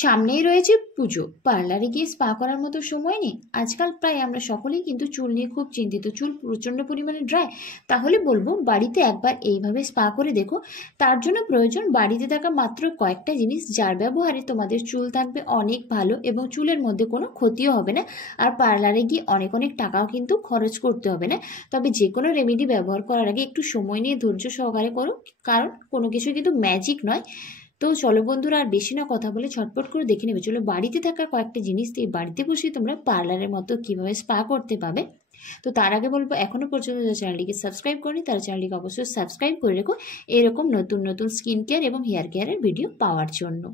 সামনেই রয়েছে পুজো, পার্লারে গিয়ে স্পা করার মতো সময় নেই। আজকাল প্রায় আমরা সকলেই কিন্তু চুল নিয়ে খুব চিন্তিত। চুল প্রচণ্ড পরিমাণে ড্রাই। তাহলে বলবো বাড়িতে একবার এইভাবে স্পা করে দেখো। তার জন্য প্রয়োজন বাড়িতে থাকা মাত্র কয়েকটা জিনিস, যার ব্যবহারে তোমাদের চুল থাকবে অনেক ভালো এবং চুলের মধ্যে কোনো ক্ষতিও হবে না। আর পার্লারে গিয়ে অনেক অনেক টাকাও কিন্তু খরচ করতে হবে না। তবে যে কোনো রেমেডি ব্যবহার করার আগে একটু সময় নিয়ে ধৈর্য সহকারে করো, কারণ কোনো কিছু কিন্তু ম্যাজিক নয়। তো চলো বন্ধুরা, আর বেশি না কথা বলে ঝটপট করে দেখে নেবে। চলো বাড়িতে থাকা কয়েকটা জিনিস দিয়ে বাড়িতে বসে তোমরা পার্লারের মতো কিভাবে স্পা করতে পাবে। তো তার আগে বলবো, এখনো পর্যন্ত যারা চ্যানেলটিকে সাবস্ক্রাইব করেনি তারা চ্যানেলটিকে অবশ্যই সাবস্ক্রাইব করে রেখো এরকম নতুন নতুন স্কিন কেয়ার এবং হেয়ার কেয়ারের ভিডিও পাওয়ার জন্য।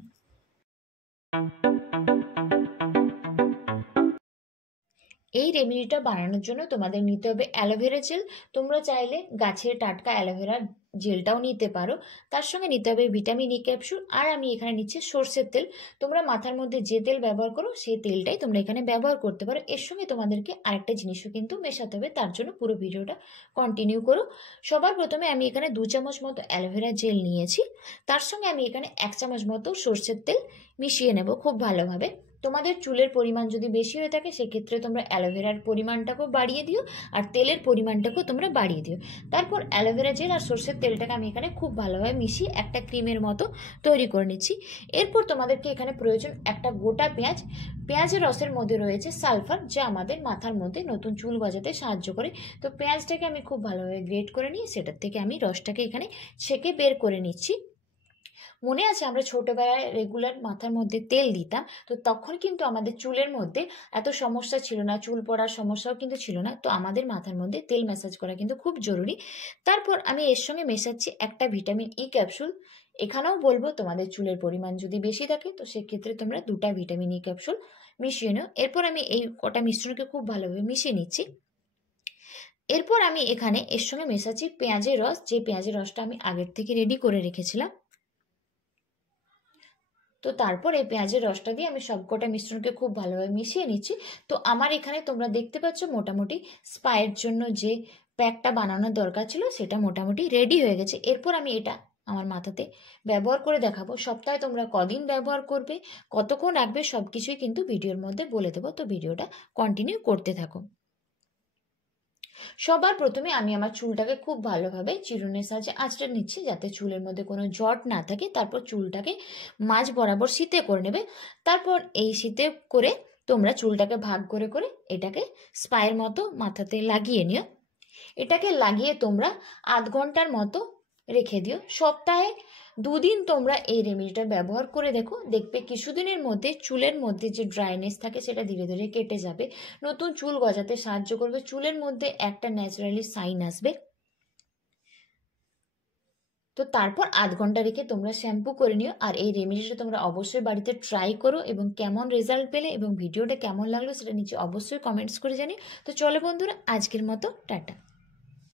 এই রেমেডিটা বানানোর জন্য তোমাদের নিতে হবে অ্যালোভেরা জেল। তোমরা চাইলে গাছের টাটকা অ্যালোভেরা জেলটাও নিতে পারো। তার সঙ্গে নিতে হবে ভিটামিন ই ক্যাপসুল। আর আমি এখানে নিচ্ছি সর্ষের তেল। তোমরা মাথার মধ্যে যে তেল ব্যবহার করো সেই তেলটাই তোমরা এখানে ব্যবহার করতে পারো। এর সঙ্গে তোমাদেরকে আরেকটা জিনিসও কিন্তু মেশাতে হবে, তার জন্য পুরো ভিডিওটা কন্টিনিউ করো। সবার প্রথমে আমি এখানে 2 চামচ মতো অ্যালোভেরা জেল নিয়েছি। তার সঙ্গে আমি এখানে 1 চামচ মতো সর্ষের তেল মিশিয়ে নেব খুব ভালোভাবে। তোমাদের চুলের পরিমাণ যদি বেশি হয়ে থাকে সেক্ষেত্রে তোমরা অ্যালোভেরার পরিমাণটাকেও বাড়িয়ে দিও, আর তেলের পরিমাণটাকেও তোমরা বাড়িয়ে দিও। তারপর অ্যালোভেরা জেল আর সর্ষের তেলটাকে আমি এখানে খুব ভালোভাবে মিশিয়ে একটা ক্রিমের মতো তৈরি করে নিচ্ছি। এরপর তোমাদেরকে এখানে প্রয়োজন একটা গোটা পেঁয়াজ। পেঁয়াজের রসের মধ্যে রয়েছে সালফার, যা আমাদের মাথার মধ্যে নতুন চুল গজাতে সাহায্য করে। তো পেঁয়াজটাকে আমি খুব ভালোভাবে গ্রেট করে নিয়ে সেটার থেকে আমি রসটাকে এখানে ছেঁকে বের করে নিচ্ছি। মনে আছে আমরা ছোটবেলায় রেগুলার মাথার মধ্যে তেল দিতাম, তো তখন কিন্তু আমাদের চুলের মধ্যে এত সমস্যা ছিল না, চুল পড়ার সমস্যাও কিন্তু ছিল না। তো আমাদের মাথার মধ্যে তেল ম্যাসাজ করা কিন্তু খুব জরুরি। তারপর আমি এর সঙ্গে মেশাচ্ছি একটা ভিটামিন ই ক্যাপসুল। এখানেও বলবো তোমাদের চুলের পরিমাণ যদি বেশি থাকে তো সেক্ষেত্রে তোমরা 2টা ভিটামিন ই ক্যাপসুল মিশিয়ে নাও। এরপর আমি এই কটা মিশ্রণকে খুব ভালোভাবে মিশিয়ে নিচ্ছি। এরপর আমি এখানে এর সঙ্গে মেশাচ্ছি পেঁয়াজের রস, যে পেঁয়াজের রসটা আমি আগের থেকে রেডি করে রেখেছিলাম। তো তারপর এই পেঁয়াজের রসটা দিয়ে আমি সবকটা মিশ্রণকে খুব ভালোভাবে মিশিয়ে নিচ্ছি। তো আমার এখানে তোমরা দেখতে পাচ্ছ মোটামুটি স্পায়ের জন্য যে প্যাকটা বানানোর দরকার ছিল সেটা মোটামুটি রেডি হয়ে গেছে। এরপর আমি এটা আমার মাথাতে ব্যবহার করে দেখাবো। সপ্তাহে তোমরা কদিন ব্যবহার করবে, কতক্ষণ রাখবে, সব কিছুই কিন্তু ভিডিওর মধ্যে বলে দেবো। তো ভিডিওটা কন্টিনিউ করতে থাকো। সবার প্রথমে আমি আমার চুলটাকে খুব ভালোভাবে চিরুনির সাহায্যে আঁচড়ে নিচ্ছি, যাতে চুলের মধ্যে কোনো জট না থাকে। তারপর চুলটাকে মাঝ বরাবর সিতে করে নেবে। তারপর এই সিতে করে তোমরা চুলটাকে ভাগ করে করে এটাকে স্পায়ের মতো মাথাতে লাগিয়ে নিও। এটাকে লাগিয়ে তোমরা আধ ঘন্টার মতো রেখে দিও। সপ্তাহে 2 দিন তোমরা এই রেমেডিটা ব্যবহার করে দেখো, দেখবে কিছুদিনের মধ্যে চুলের মধ্যে যে ড্রাইনেস থাকে সেটা ধীরে ধীরে কেটে যাবে, নতুন চুল গজাতে সাহায্য করবে, চুলের মধ্যে একটা ন্যাচারালি শাইন আসবে। তো তারপর আধ ঘন্টা রেখে তোমরা শ্যাম্পু করে নিও। আর এই রেমেডিটা তোমরা অবশ্যই বাড়িতে ট্রাই করো এবং কেমন রেজাল্ট পেলে এবং ভিডিওটা কেমন লাগলো সেটা নিচে অবশ্যই কমেন্টস করে জানিও। তো চলো বন্ধুরা, আজকের মতো টাটা।